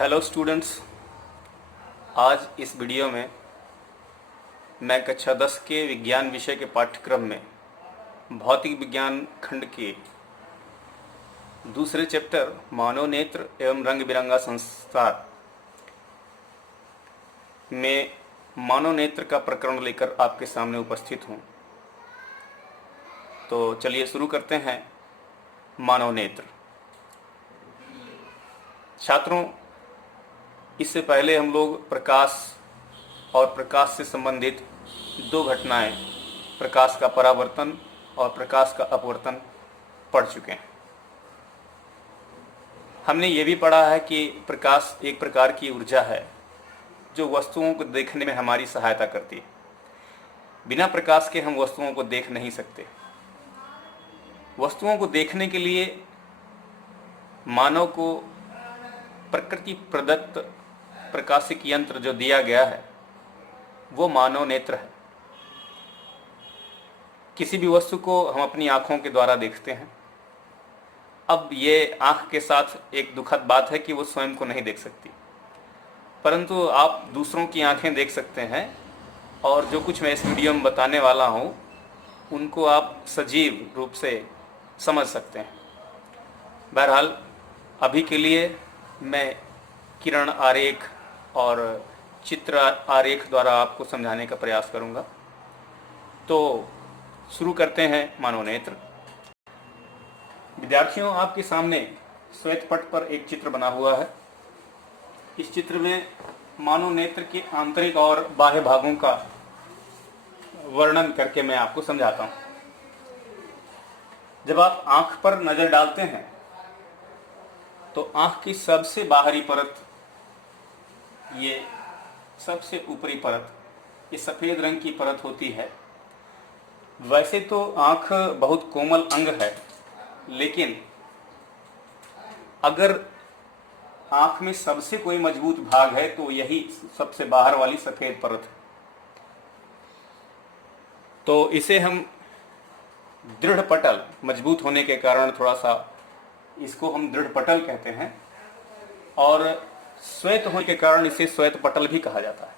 Hello students, आज इस video में मैं कक्षा 10 के विज्ञान विषय के पाठ्यक्रम में भौतिक विज्ञान खंड के दूसरे चैप्टर मानव नेत्र एवं रंग बिरंगा संसार में मानव नेत्र का प्रकरण लेकर आपके सामने उपस्थित हूँ। तो चलिए शुरू करते हैं। मानव नेत्र। छात्रों, इससे पहले हम लोग प्रकाश और प्रकाश से संबंधित दो घटनाएं, प्रकाश का परावर्तन और प्रकाश का अपवर्तन पढ़ चुके हैं। हमने ये भी पढ़ा है कि प्रकाश एक प्रकार की ऊर्जा है जो वस्तुओं को देखने में हमारी सहायता करती है। बिना प्रकाश के हम वस्तुओं को देख नहीं सकते। वस्तुओं को देखने के लिए मानव को प्रकृति प्रदत्त प्रकाशिक यंत्र जो दिया गया है वो मानव नेत्र है। किसी भी वस्तु को हम अपनी आंखों के द्वारा देखते हैं। अब ये आंख के साथ एक दुखद बात है कि वो स्वयं को नहीं देख सकती, परंतु आप दूसरों की आंखें देख सकते हैं और जो कुछ मैं इस वीडियो में बताने वाला हूँ उनको आप सजीव रूप से समझ सकते हैं। बहरहाल अभी के लिए मैं किरण आरेख और चित्र आरेख द्वारा आपको समझाने का प्रयास करूंगा। तो शुरू करते हैं मानव नेत्र। विद्यार्थियों, आपके सामने श्वेत पट पर एक चित्र बना हुआ है। इस चित्र में मानव नेत्र के आंतरिक और बाह्य भागों का वर्णन करके मैं आपको समझाता हूं। जब आप आंख पर नजर डालते हैं तो आंख की सबसे बाहरी परत, ये सबसे ऊपरी परत, ये सफेद रंग की परत होती है। वैसे तो आंख बहुत कोमल अंग है, लेकिन अगर आंख में सबसे कोई मजबूत भाग है तो यही सबसे बाहर वाली सफेद परत है। तो इसे हम दृढ़ पटल, मजबूत होने के कारण थोड़ा सा इसको हम दृढ़ पटल कहते हैं, और श्वेत होने के कारण इसे श्वेत पटल भी कहा जाता है।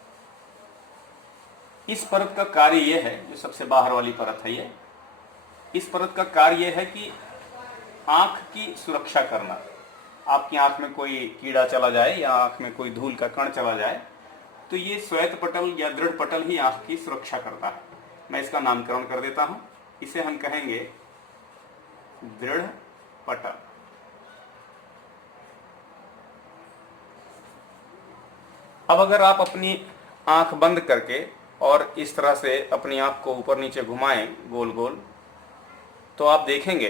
इस परत का कार्य यह है, जो सबसे बाहर वाली परत है, इस परत का कार्य यह है कि आंख की सुरक्षा करना। आपकी आंख में कोई कीड़ा चला जाए या आंख में कोई धूल का कण चला जाए तो ये श्वेत पटल या दृढ़ पटल ही आंख की सुरक्षा करता है। मैं इसका नामकरण कर देता हूं। इसे हम कहेंगे दृढ़ पटल। अब अगर आप अपनी आंख बंद करके और इस तरह से अपनी आंख को ऊपर नीचे घुमाएं गोल गोल, तो आप देखेंगे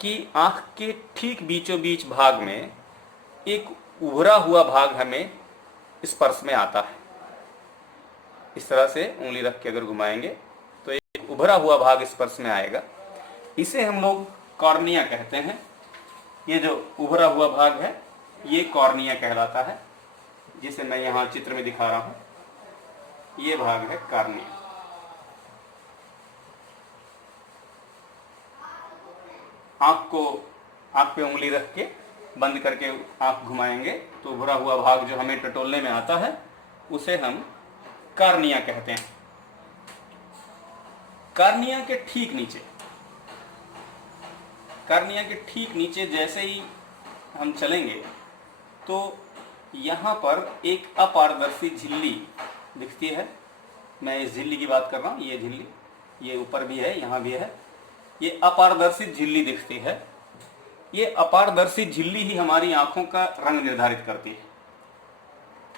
कि आंख के ठीक बीचों बीच भाग में एक उभरा हुआ भाग हमें स्पर्श में आता है। इस तरह से उंगली रख के अगर घुमाएंगे तो एक उभरा हुआ भाग स्पर्श में आएगा। इसे हम लोग कॉर्निया कहते हैं। ये जो उभरा हुआ भाग है ये कॉर्निया कहलाता है, जिसे मैं यहाँ चित्र में दिखा रहा हूं। ये भाग है कॉर्निया। आंख पे उंगली रख के बंद करके आंख घुमाएंगे तो उभरा हुआ भाग जो हमें टटोलने में आता है उसे हम कॉर्निया कहते हैं। कॉर्निया के ठीक नीचे जैसे ही हम चलेंगे तो यहाँ पर एक अपारदर्शी झिल्ली दिखती है। मैं इस झिल्ली की बात कर रहा हूँ। ये झिल्ली, ये ऊपर भी है, यहाँ भी है। ये अपारदर्शी झिल्ली दिखती है। ये अपारदर्शी झिल्ली ही हमारी आंखों का रंग निर्धारित करती है।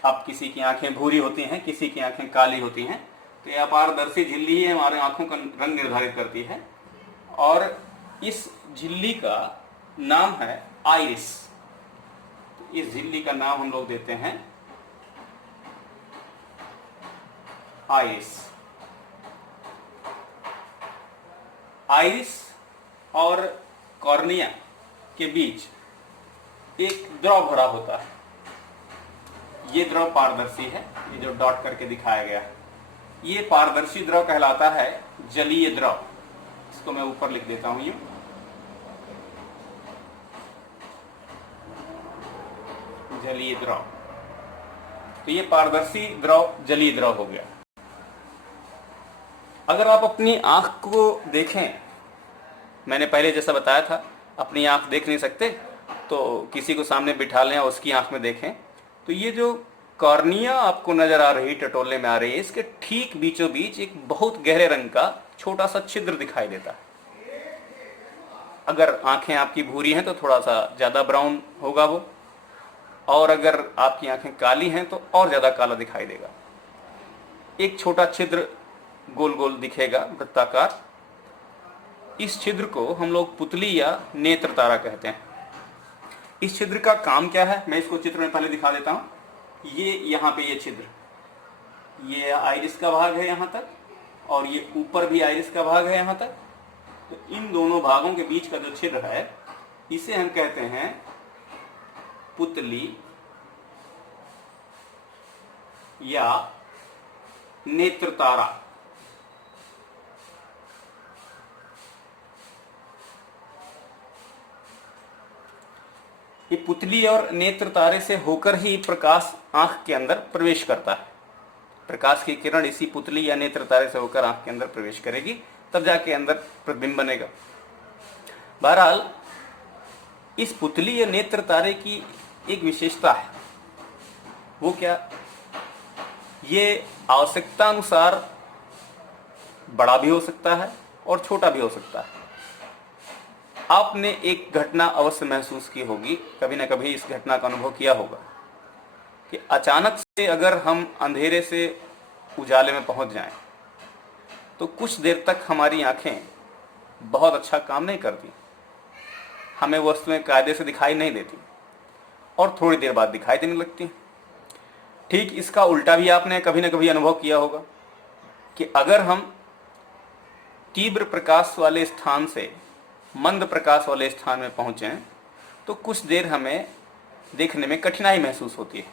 अब किसी की आंखें भूरी होती हैं, किसी की आंखें काली होती हैं, तो ये अपारदर्शी झिल्ली ही हमारे आंखों का रंग निर्धारित करती है। और इस झिल्ली का नाम है आइरिस। इस झिल्ली का नाम हम लोग देते हैं आइरिस। आइरिस और कॉर्निया के बीच एक द्रव भरा होता है। ये द्रव पारदर्शी है। ये जो डॉट करके दिखाया गया है ये पारदर्शी द्रव कहलाता है जलीय द्रव। इसको मैं ऊपर लिख देता हूं। यूं जलीय द्रव। तो ये पारदर्शी द्रव जलीय द्रव हो गया। अगर आप अपनी आंख को देखें, मैंने पहले जैसा बताया था, अपनी आंख देख नहीं सकते तो किसी को सामने बिठा लें और उसकी आंख में देखें, तो ये जो कॉर्निया आपको नजर आ रही, टटोलने में आ रही है, इसके ठीक बीचों बीच एक बहुत गहरे रंग का छोटा सा छिद्र दिखाई देता है। अगर आंखें आपकी भूरी हैं तो थोड़ा सा ज्यादा ब्राउन होगा वो, और अगर आपकी आंखें काली हैं तो और ज्यादा काला दिखाई देगा। एक छोटा छिद्र गोल गोल दिखेगा, वृत्ताकार। इस छिद्र को हम लोग पुतली या नेत्र तारा कहते हैं। इस छिद्र का काम क्या है, मैं इसको चित्र में पहले दिखा देता हूं। ये यहाँ पे ये छिद्र, ये आइरिस का भाग है यहाँ तक, और ये ऊपर भी आइरिस का भाग है यहाँ तक। तो इन दोनों भागों के बीच का जो छिद्र है, इसे हम कहते हैं पुतली या नेत्र तारा। ये पुतली और नेत्र तारे से होकर ही प्रकाश आंख के अंदर प्रवेश करता है। प्रकाश की किरण इसी पुतली या नेत्र तारे से होकर आंख के अंदर प्रवेश करेगी, तब जाके अंदर प्रतिबिंब बनेगा। बहरहाल इस पुतली या नेत्र तारे की एक विशेषता है, वो क्या, ये आवश्यकता अनुसार बड़ा भी हो सकता है और छोटा भी हो सकता है। आपने एक घटना अवश्य महसूस की होगी, कभी ना कभी इस घटना का अनुभव किया होगा कि अचानक से अगर हम अंधेरे से उजाले में पहुंच जाएं तो कुछ देर तक हमारी आंखें बहुत अच्छा काम नहीं करती, हमें वस्तुएं कायदे से दिखाई नहीं देती और थोड़ी देर बाद दिखाई देने लगती। ठीक इसका उल्टा भी आपने कभी ना कभी अनुभव किया होगा कि अगर हम तीव्र प्रकाश वाले स्थान से मंद प्रकाश वाले स्थान में पहुंचें तो कुछ देर हमें देखने में कठिनाई महसूस होती है,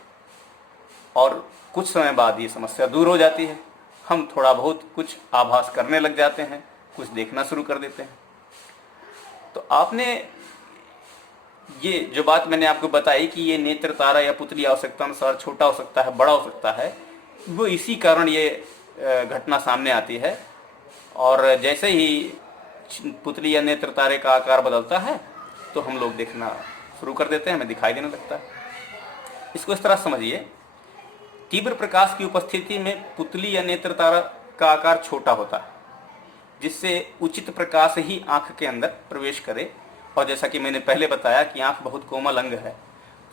और कुछ समय बाद ये समस्या दूर हो जाती है। हम थोड़ा बहुत कुछ आभास करने लग जाते हैं, कुछ देखना शुरू कर देते हैं। तो आपने ये जो बात मैंने आपको बताई कि ये नेत्र तारा या पुतली आवश्यकता अनुसार छोटा हो सकता है, बड़ा हो सकता है, वो इसी कारण ये घटना सामने आती है। और जैसे ही पुतली या नेत्र तारे का आकार बदलता है तो हम लोग देखना शुरू कर देते हैं, हमें दिखाई देने लगता है। इसको इस तरह समझिए, तीव्र प्रकाश की उपस्थिति में पुतली या नेत्र तारा का आकार छोटा होता है, जिससे उचित प्रकाश ही आंख के अंदर प्रवेश करे। और जैसा कि मैंने पहले बताया कि आंख बहुत कोमल अंग है,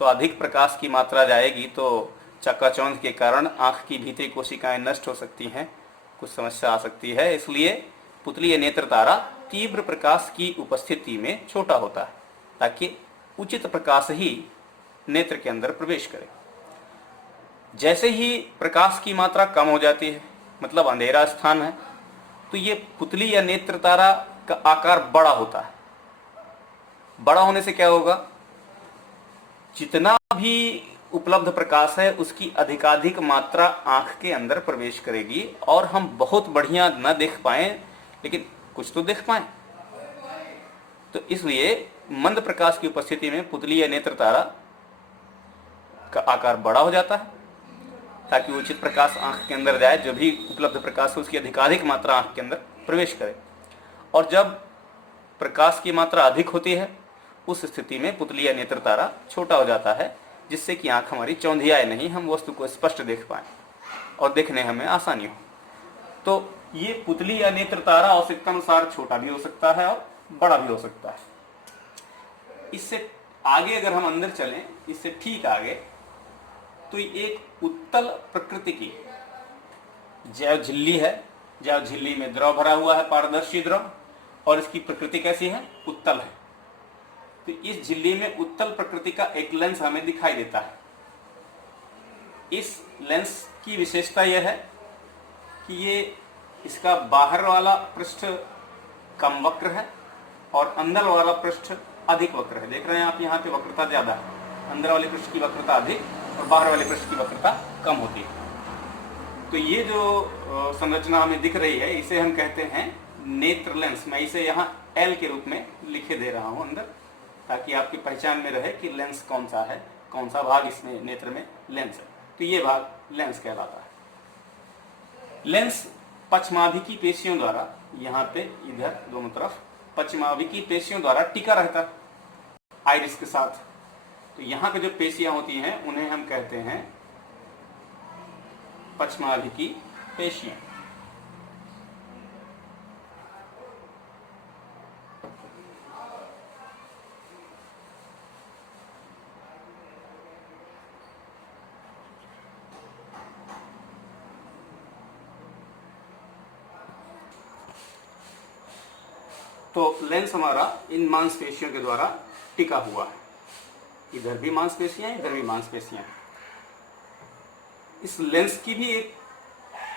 तो अधिक प्रकाश की मात्रा जाएगी तो चकाचौंध के कारण आंख की भीतरी कोशिकाएं नष्ट हो सकती हैं, कुछ समस्या आ सकती है। इसलिए पुतली या नेत्र तारा तीव्र प्रकाश की उपस्थिति में छोटा होता है, ताकि उचित प्रकाश ही नेत्र के अंदर प्रवेश करे। जैसे ही प्रकाश की मात्रा कम हो जाती है, मतलब अंधेरा स्थान है, तो ये पुतली या नेत्र तारा का आकार बड़ा होता है। बड़ा होने से क्या होगा, जितना भी उपलब्ध प्रकाश है उसकी अधिकाधिक मात्रा आंख के अंदर प्रवेश करेगी, और हम बहुत बढ़िया न देख पाएं लेकिन कुछ तो देख पाएं। तो इसलिए मंद प्रकाश की उपस्थिति में पुतली या नेत्र तारा का आकार बड़ा हो जाता है, ताकि उचित प्रकाश आंख के अंदर जाए, जो भी उपलब्ध प्रकाश है उसकी अधिकाधिक मात्रा आंख के अंदर प्रवेश करे। और जब प्रकाश की मात्रा अधिक होती है उस स्थिति में पुतली या नेत्र तारा छोटा हो जाता है, जिससे कि आंख हमारी चौंधियाए नहीं, हम वस्तु को स्पष्ट देख पाएं और देखने हमें आसानी हो। तो ये पुतली या नेत्र तारा आवश्यकता अनुसार छोटा भी हो सकता है और बड़ा भी हो सकता है। इससे आगे अगर हम अंदर चलें, इससे ठीक आगे, तो एक उत्तल प्रकृति की जैव झिल्ली है। जैव झिल्ली में द्रव भरा हुआ है, पारदर्शी द्रव, और इसकी प्रकृति कैसी है, उत्तल है। तो इस झिल्ली में उत्तल प्रकृति का एक लेंस हमें दिखाई देता है। इस लेंस की विशेषता यह है कि ये इसका बाहर वाला पृष्ठ कम वक्र है और अंदर वाला पृष्ठ अधिक वक्र है। देख रहे हैं आप, यहाँ पे वक्रता ज्यादा है, अंदर वाले पृष्ठ की वक्रता अधिक और बाहर वाले पृष्ठ की वक्रता कम होती है। तो ये जो संरचना हमें दिख रही है, इसे हम कहते हैं नेत्र लेंस। मैं इसे यहाँ L के रूप में लिखे दे रहा हूँ अंदर, ताकि आपकी पहचान में रहे कि लेंस कौन सा है। कौन सा भाग इसमें नेत्र में? लेंस है। तो ये भाग लेंस कहलाता है। लेंस पश्चिमाभिकी पेशियों द्वारा, यहाँ पे इधर दोनों तरफ पश्चिमाभिकी पेशियों द्वारा टिका रहता है आइरिस के साथ। तो यहाँ पे जो पेशियां होती हैं उन्हें हम कहते हैं पश्चिमाभिकी पेशियां। तो लेंस हमारा इन मांसपेशियों के द्वारा टिका हुआ है। इधर भी मांसपेशियां हैं, इधर भी मांसपेशियां हैं। इस लेंस की भी एक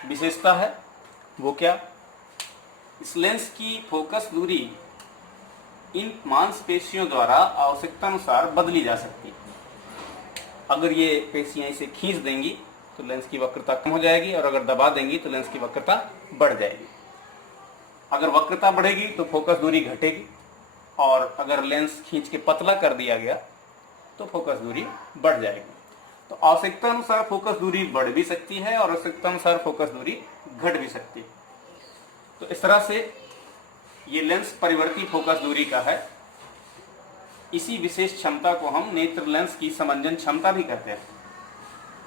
विशेषता है, वो क्या? इस लेंस की फोकस दूरी इन मांसपेशियों द्वारा आवश्यकता अनुसार बदली जा सकती है। अगर ये पेशियां इसे खींच देंगी तो लेंस की वक्रता कम हो जाएगी, और अगर दबा देंगी तो लेंस की वक्रता बढ़ जाएगी। अगर वक्रता बढ़ेगी तो फोकस दूरी घटेगी, और अगर लेंस खींच के पतला कर दिया गया तो फोकस दूरी बढ़ जाएगी। तो आवश्यकता अनुसार फोकस दूरी बढ़ भी सकती है और आवश्यकता अनुसार फोकस दूरी घट भी सकती है। तो इस तरह से ये लेंस परिवर्ती फोकस दूरी का है। इसी विशेष क्षमता को हम नेत्र लेंस की समंजन क्षमता भी कहते हैं।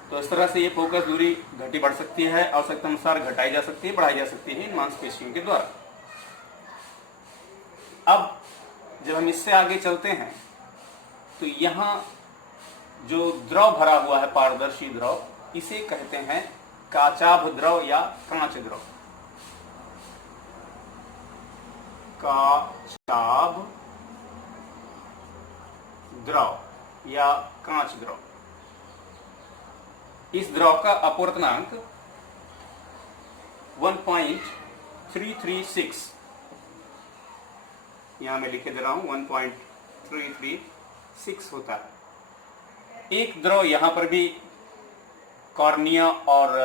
तो इस तरह से ये फोकस दूरी घटी बढ़ सकती है, आवश्यकता अनुसार घटाई जा सकती है, बढ़ाई जा सकती है इन मांसपेशियों के द्वारा। अब जब हम इससे आगे चलते हैं तो यहाँ जो द्रव भरा हुआ है, पारदर्शी द्रव, इसे कहते हैं काचाभ द्रव या कांच द्रव। काचाभ द्रव या कांच द्रव। इस द्रव का अपवर्तनांक 1.336, यहां मैं लिखे दे रहा हूं, 1.336 होता है। एक द्रव यहां पर भी कॉर्निया और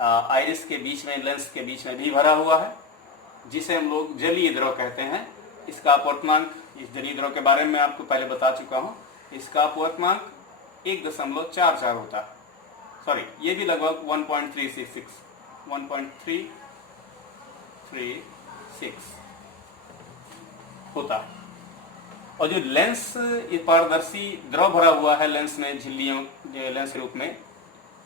आइरिस के बीच में, लेंस के बीच में भी भरा हुआ है, जिसे हम लोग जलीय द्रव कहते हैं। इसका अपवर्तनांक, इस जलीय द्रव के बारे में आपको पहले बता चुका हूं, इसका अपवर्तनांक 1.44 होता है। सॉरी, ये भी लगभग 1.336 होता है। और जो लेंस पारदर्शी द्रव भरा हुआ है लेंस में, झिल्लियों, लेंस के रूप में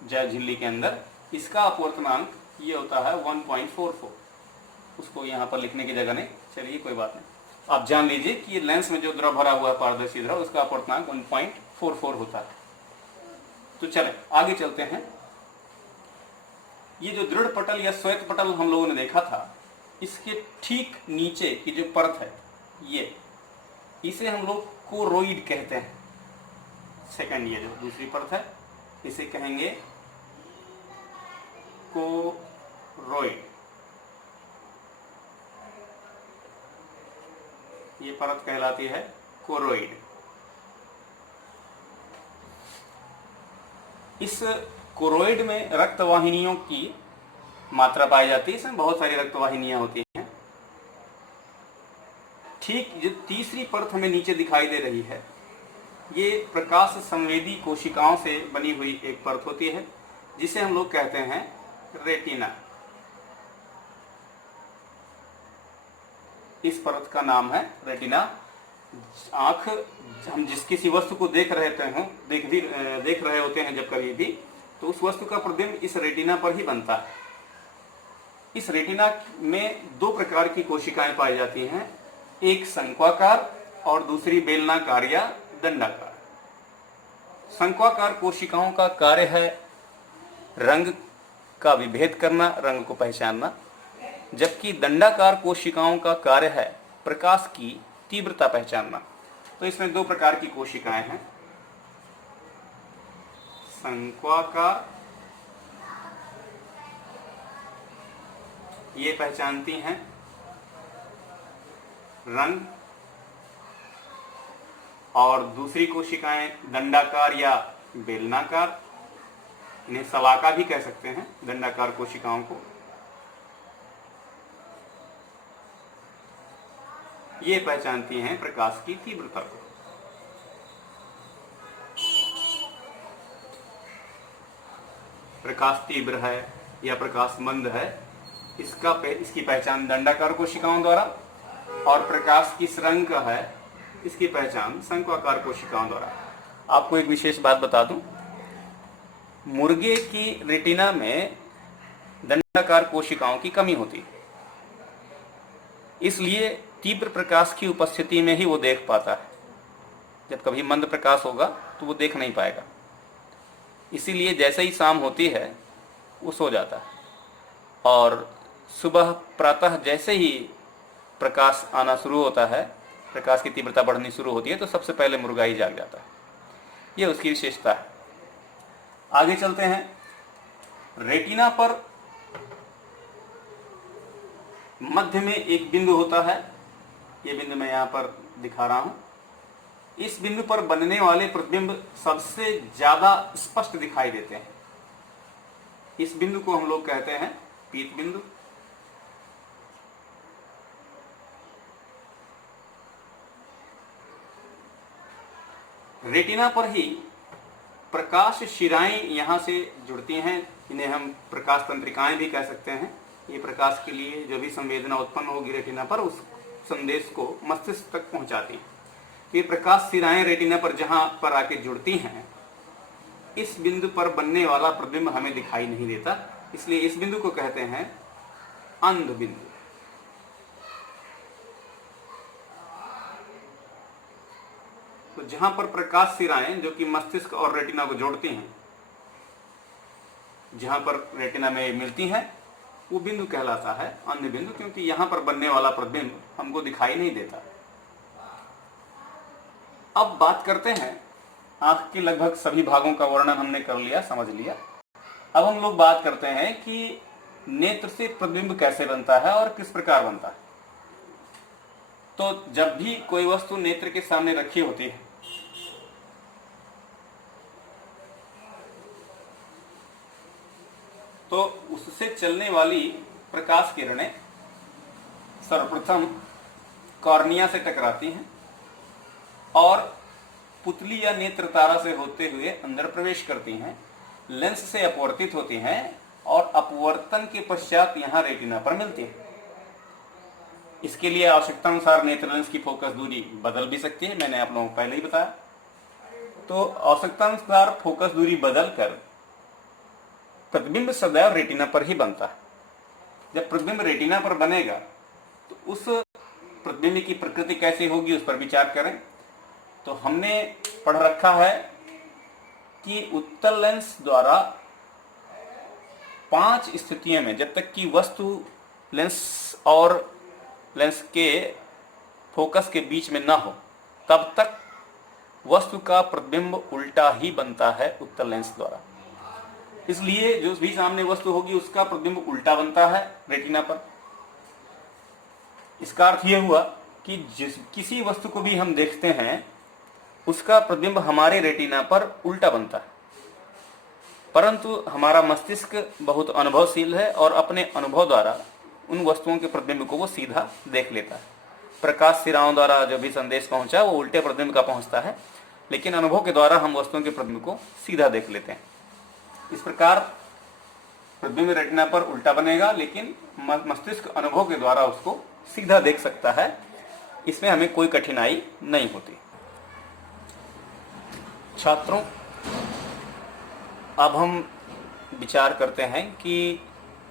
जैव झिल्ली के अंदर, इसका अपवर्तनांक ये होता है 1.44। उसको यहाँ पर लिखने की जगह नहीं, चलिए कोई बात नहीं, आप जान लीजिए कि ये लेंस में जो द्रव भरा हुआ है पारदर्शी द्रव, उसका अपवर्तनांक 1.44 होता है। तो चले आगे चलते हैं। ये जो दृढ़ पटल या श्वेत पटल हम लोगों ने देखा था, इसके ठीक नीचे की जो परत है, ये इसे हम लोग कोरोइड कहते हैं। सेकंड, ये जो दूसरी परत है, इसे कहेंगे कोरोइड। ये परत कहलाती है कोरोइड। इस कोरोइड में रक्तवाहिनियों की मात्रा पाई जाती है। इसमें बहुत सारी रक्तवाहिनियां होती हैं। ठीक जो तीसरी परत हमें नीचे दिखाई दे रही है, ये प्रकाश संवेदी कोशिकाओं से बनी हुई एक परत होती है, जिसे हम लोग कहते हैं रेटिना। इस परत का नाम है रेटिना। आंख, हम जिस किसी वस्तु को देख रहे होते हैं जब कभी भी, तो उस वस्तु का प्रतिबिंब इस रेटिना पर ही बनता है। इस रेटिना में दो प्रकार की कोशिकाएं पाई जाती हैं, एक शंक्वाकार और दूसरी बेलनाकार या दंडाकार। शंक्वाकार कोशिकाओं का कार्य है रंग का विभेद करना, रंग को पहचानना, जबकि दंडाकार कोशिकाओं का कार्य है प्रकाश की तीव्रता पहचानना। तो इसमें दो प्रकार की कोशिकाएं हैं, शंक्वाकार, ये पहचानती हैं रंग, और दूसरी कोशिकाएं दंडाकार या बेलनाकार, इन्हें शलाका भी कह सकते हैं दंडाकार कोशिकाओं को। ये पहचानती हैं प्रकाश की तीव्रता को। प्रकाश तीव्र है या प्रकाश मंद है, इसकी पहचान दंडाकार कोशिकाओं द्वारा, और प्रकाश किस रंग का है इसकी पहचान शंक्वाकार कोशिकाओं द्वारा। आपको एक विशेष बात बता दूं, मुर्गे की रेटिना में दंडाकार कोशिकाओं की कमी होती है, इसलिए तीव्र प्रकाश की उपस्थिति में ही वो देख पाता है। जब कभी मंद प्रकाश होगा तो वो देख नहीं पाएगा। इसीलिए जैसे ही शाम होती है वो सो जाता है, और सुबह प्रातः जैसे ही प्रकाश आना शुरू होता है, प्रकाश की तीव्रता बढ़नी शुरू होती है, तो सबसे पहले मुर्गा ही जाग जाता है। ये उसकी विशेषता है। आगे चलते हैं। रेटिना पर मध्य में एक बिंदु होता है, ये बिंदु मैं यहाँ पर दिखा रहा हूं। इस बिंदु पर बनने वाले प्रतिबिंब सबसे ज्यादा स्पष्ट दिखाई देते हैं। इस बिंदु को हम लोग कहते हैं पीत बिंदु। रेटिना पर ही प्रकाश शिराएं यहां से जुड़ती हैं, इन्हें हम प्रकाश तंत्रिकाएं भी कह सकते हैं। ये प्रकाश के लिए जो भी संवेदना उत्पन्न होगी रेटिना पर, उस संदेश को मस्तिष्क तक पहुंचाती है। तो ये प्रकाश शिराएं रेटिना पर जहां पर आके जुड़ती हैं, इस बिंदु पर बनने वाला प्रतिबिंब हमें दिखाई नहीं देता, इसलिए इस बिंदु को कहते हैं अंध बिंदु। तो जहां पर प्रकाश शिराएं जो कि मस्तिष्क और रेटिना को जोड़ती हैं, जहां पर रेटिना में मिलती हैं, वो बिंदु कहलाता है अंध बिंदु, क्योंकि यहां पर बनने वाला प्रतिबिंब हमको दिखाई नहीं देता। अब बात करते हैं, आंख के लगभग सभी भागों का वर्णन हमने कर लिया, समझ लिया। अब हम लोग बात करते हैं कि नेत्र से प्रतिबिंब कैसे बनता है और किस प्रकार बनता है। तो जब भी कोई वस्तु नेत्र के सामने रखी होती है, तो उससे चलने वाली प्रकाश किरणें सर्वप्रथम कॉर्निया से टकराती हैं और पुतली या नेत्र तारा से होते हुए अंदर प्रवेश करती हैं, लेंस से अपवर्तित होती हैं और अपवर्तन के पश्चात यहां रेटिना पर मिलती है। इसके लिए आवश्यकता अनुसार नेत्र लेंस की फोकस दूरी बदल भी सकती है, मैंने आप लोगों को पहले ही बताया। तो आवश्यकता अनुसार फोकस दूरी बदलकर प्रतिबिंब सदैव रेटिना पर ही बनता है। जब प्रतिबिंब रेटिना पर बनेगा तो उस प्रतिबिंब की प्रकृति कैसी होगी उस पर विचार करें। तो हमने पढ़ रखा है कि उत्तल लेंस द्वारा 5 स्थितियों में, जब तक कि वस्तु लेंस और लेंस के फोकस के बीच में ना हो, तब तक वस्तु का प्रतिबिंब उल्टा ही बनता है उत्तल लेंस द्वारा। इसलिए जो भी सामने वस्तु होगी उसका प्रतिबिंब उल्टा बनता है रेटिना पर। इसका अर्थ यह हुआ कि किसी वस्तु को भी हम देखते हैं उसका प्रतिबिंब हमारे रेटिना पर उल्टा बनता है, परंतु हमारा मस्तिष्क बहुत अनुभवशील है और अपने अनुभव द्वारा उन वस्तुओं के प्रतिबिंब को वो सीधा देख लेता है। प्रकाश शिराओं द्वारा जो भी संदेश पहुंचा वो उल्टे प्रतिबिंब का पहुंचता है, लेकिन अनुभव के द्वारा हम वस्तुओं के प्रतिबिंब को सीधा देख लेते हैं। इस प्रकार प्रतिबिंब रेटिना पर उल्टा बनेगा, लेकिन मस्तिष्क अनुभव के द्वारा उसको सीधा देख सकता है। इसमें हमें कोई कठिनाई नहीं होती। छात्रों, अब हम विचार करते हैं कि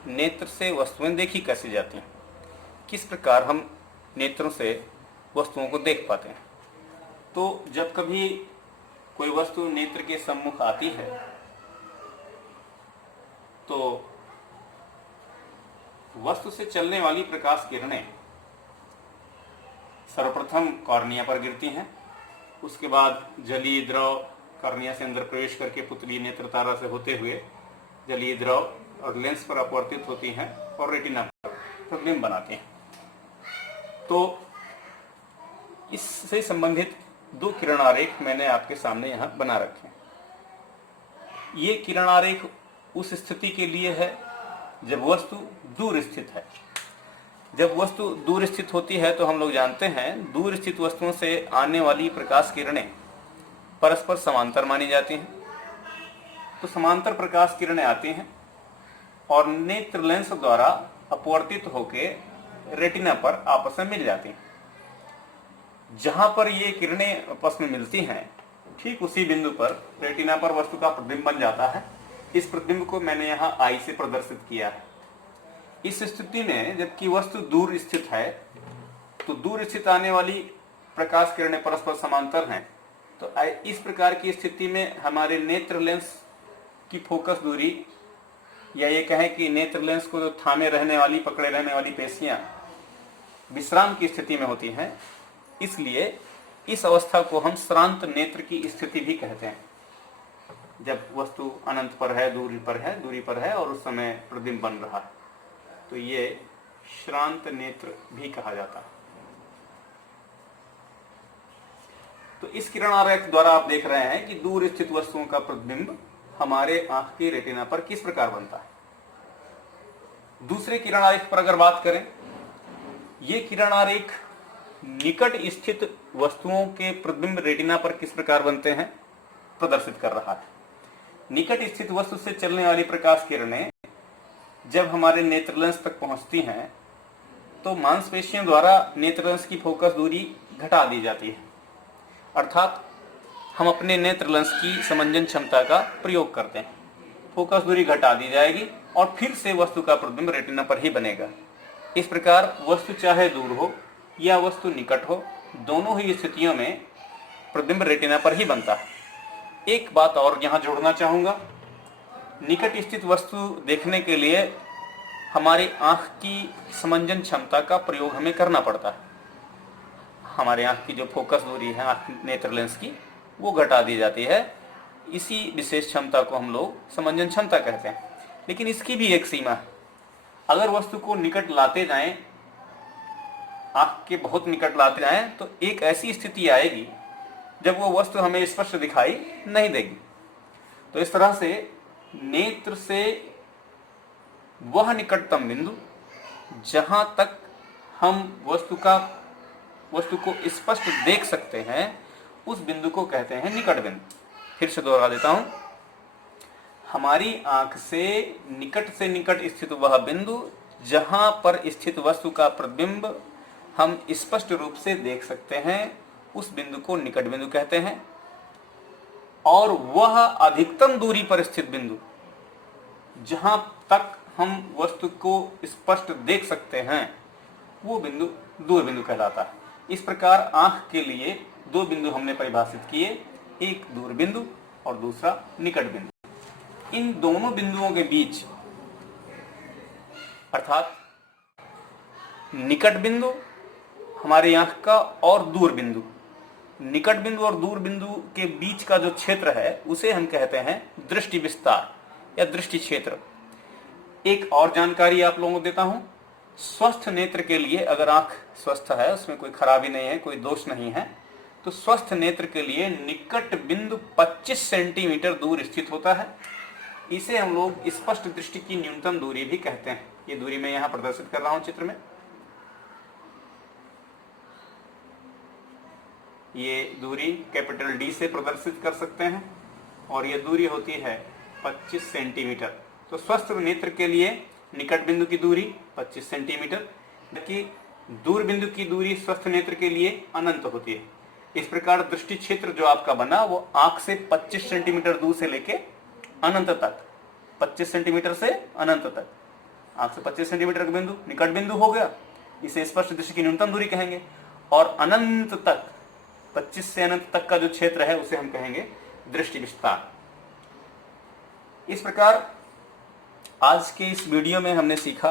नेत्र से वस्तुएं देखी कैसे जाती हैं, किस प्रकार हम नेत्रों से वस्तुओं को देख पाते हैं। तो जब कभी कोई वस्तु नेत्र के सम्मुख आती है तो वस्तु से चलने वाली प्रकाश किरणें सर्वप्रथम कॉर्निया पर गिरती हैं, उसके बाद जलीय द्रव कॉर्निया से अंदर प्रवेश करके पुतली नेत्र तारा से होते हुए जलीय द्रव और लेंस पर अपवर्तित होती हैं और रेटिना पर प्रतिबिंब बनाती हैं। तो इससे संबंधित 2 किरण आरेख मैंने आपके सामने यहाँ बना रखे हैं। ये किरण आरेख उस स्थिति के लिए है जब वस्तु दूर स्थित है। जब वस्तु दूर स्थित होती है तो हम लोग जानते हैं दूर स्थित वस्तुओं से आने वाली प्रकाश किरणें परस्पर समांतर मानी जाती हैं। तो समांतर प्रकाश किरणें आती हैं और नेत्र लेंस द्वारा अपवर्तित होकर रेटिना पर आपस में मिल जाती हैं। जहां पर ये किरणें आपस में मिलती हैं, ठीक उसी बिंदु पर रेटिना पर वस्तु का प्रतिबिंब बन जाता है। इस प्रतिबिंब को मैंने यहाँ आई से प्रदर्शित किया है। इस स्थिति में जबकि वस्तु दूर स्थित है, तो दूर स्थित आने वाली प्रकाश किरणें परस्पर समांतर हैं। तो इस प्रकार की स्थिति में हमारे नेत्र लेंस की फोकस दूरी, या ये कहें कि नेत्र लेंस को जो थामे रहने वाली, पकड़े रहने वाली पेशियां विश्राम की स्थिति में होती हैं। इसलिए इस अवस्था को हम श्रांत नेत्र की स्थिति भी कहते हैं। जब वस्तु अनंत पर है, दूरी पर है और उस समय प्रतिबिंब बन रहा है, तो ये श्रांत नेत्र भी कहा जाता है। तो इस किरण आरेख द्वारा आप देख रहे हैं कि दूर स्थित वस्तुओं का प्रतिबिंब हमारे आंख की रेटिना पर किस प्रकार बनता है। दूसरे किरण आरेख पर अगर बात करें, ये किरण आरेख निकट स्थित वस्तुओं के प्रतिबिंब रेटिना पर किस प्रकार बनते हैं प्रदर्शित कर रहा है। निकट स्थित वस्तु से चलने वाली प्रकाश किरणें जब हमारे नेत्र लेंस तक पहुंचती हैं, तो मांसपेशियों द्वारा नेत्र लेंस की फोकस दूरी घटा दी जाती है। अर्थात हम अपने नेत्र लेंस की समंजन क्षमता का प्रयोग करते हैं। फोकस दूरी घटा दी जाएगी और फिर से वस्तु का प्रतिबिंब रेटिना पर ही बनेगा। इस प्रकार वस्तु चाहे दूर हो या वस्तु निकट हो, दोनों ही स्थितियों में प्रतिबिंब रेटिना पर ही बनता है। एक बात और यहाँ जोड़ना चाहूँगा, निकट स्थित वस्तु देखने के लिए हमारी आँख की समंजन क्षमता का प्रयोग हमें करना पड़ता है। हमारे आँख की जो फोकस दूरी है नेत्र लेंस की, वो घटा दी जाती है। इसी विशेष क्षमता को हम लोग समंजन क्षमता कहते हैं। लेकिन इसकी भी एक सीमा है। अगर वस्तु को निकट लाते जाएं, आँख के बहुत निकट लाते जाएं, तो एक ऐसी स्थिति आएगी जब वो वस्तु हमें स्पष्ट दिखाई नहीं देगी। तो इस तरह से नेत्र से वह निकटतम बिंदु जहां तक हम वस्तु को स्पष्ट देख सकते हैं, उस बिंदु को कहते हैं निकट बिंदु। फिर से दोहरा देता हूं, हमारी आंख से निकट स्थित वह बिंदु जहां पर स्थित वस्तु का प्रतिबिंब हम स्पष्ट रूप से देख सकते हैं, उस बिंदु को निकट बिंदु कहते हैं। और वह अधिकतम दूरी पर स्थित बिंदु जहां तक हम वस्तु को स्पष्ट देख सकते हैं, वो बिंदु दूर बिंदु कहलाता है। इस प्रकार आंख के लिए दो बिंदु हमने परिभाषित किए, एक दूर बिंदु और दूसरा निकट बिंदु। इन दोनों बिंदुओं के बीच अर्थात निकट बिंदु हमारी आंख का और दूर बिंदु, निकट बिंदु और दूर बिंदु के बीच का जो क्षेत्र है उसे हम कहते हैं दृष्टि विस्तार या दृष्टि क्षेत्र। एक और जानकारी आप लोगों को देता हूं, स्वस्थ नेत्र के लिए, अगर आंख स्वस्थ है, उसमें कोई खराबी नहीं है, कोई दोष नहीं है, तो स्वस्थ नेत्र के लिए निकट बिंदु 25 सेंटीमीटर दूर स्थित होता है। इसे हम लोग स्पष्ट दृष्टि की न्यूनतम दूरी भी कहते हैं। ये दूरी मैं यहां प्रदर्शित कर रहा हूं चित्र में। ये दूरी कैपिटल डी से प्रदर्शित कर सकते हैं और ये दूरी होती है 25 सेंटीमीटर। तो स्वस्थ नेत्र के लिए निकट बिंदु की दूरी 25 सेंटीमीटर, जबकि दूर बिंदु की दूरी स्वस्थ नेत्र के लिए अनंत होती है। इस प्रकार दृष्टि क्षेत्र जो आपका बना वो आंख से 25 सेंटीमीटर दूर से लेके अनंत तक, 25 सेंटीमीटर से अनंत तक, आंख से 25 सेंटीमीटर का बिंदु निकट बिंदु हो गया, इसे स्पष्ट दृष्टि की न्यूनतम दूरी कहेंगे। और अनंत तक, 25 से अनंत तक का जो क्षेत्र है उसे हम कहेंगे दृष्टि विस्तार। इस प्रकार आज के इस वीडियो में हमने सीखा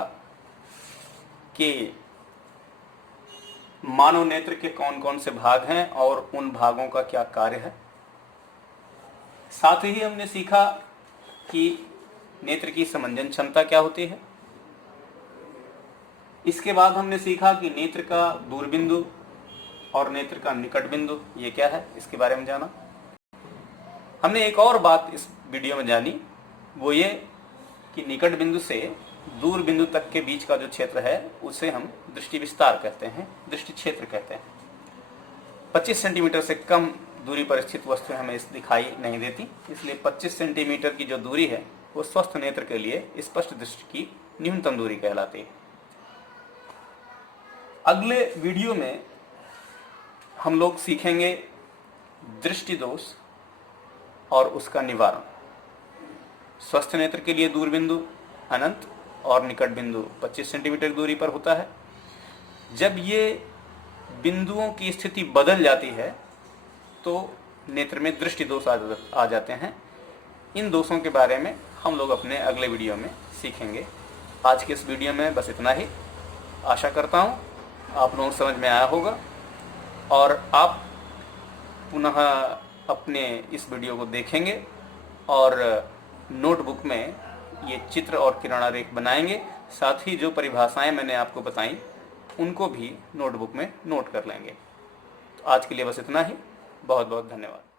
कि मानव नेत्र के कौन कौन से भाग हैं और उन भागों का क्या कार्य है। साथ ही हमने सीखा कि नेत्र की समंजन क्षमता क्या होती है। इसके बाद हमने सीखा कि नेत्र का दूर बिंदु और नेत्र का निकट बिंदु ये क्या है, इसके बारे में जाना। हमने एक और बात इस वीडियो में जानी, वो ये कि निकट बिंदु से दूर बिंदु तक के बीच का जो क्षेत्र है उसे हम दृष्टि विस्तार कहते हैं, दृष्टि क्षेत्र कहते हैं। 25 सेंटीमीटर से कम दूरी पर स्थित वस्तुएं हमें दिखाई नहीं देती, इसलिए 25 सेंटीमीटर की जो दूरी है वो स्वस्थ नेत्र के लिए स्पष्ट दृष्टि की न्यूनतम दूरी कहलाती है। अगले वीडियो में हम लोग सीखेंगे दृष्टि दोष और उसका निवारण। स्वस्थ नेत्र के लिए दूर बिंदु अनंत और निकट बिंदु 25 सेंटीमीटर की दूरी पर होता है। जब ये बिंदुओं की स्थिति बदल जाती है तो नेत्र में दृष्टि दोष आ जाते हैं। इन दोषों के बारे में हम लोग अपने अगले वीडियो में सीखेंगे। आज के इस वीडियो में बस इतना ही। आशा करता हूँ आप लोगों को समझ में आया होगा और आप पुनः अपने इस वीडियो को देखेंगे और नोटबुक में ये चित्र और किरणारेख बनाएंगे। साथ ही जो परिभाषाएं मैंने आपको बताई उनको भी नोटबुक में नोट कर लेंगे। तो आज के लिए बस इतना ही। बहुत बहुत धन्यवाद।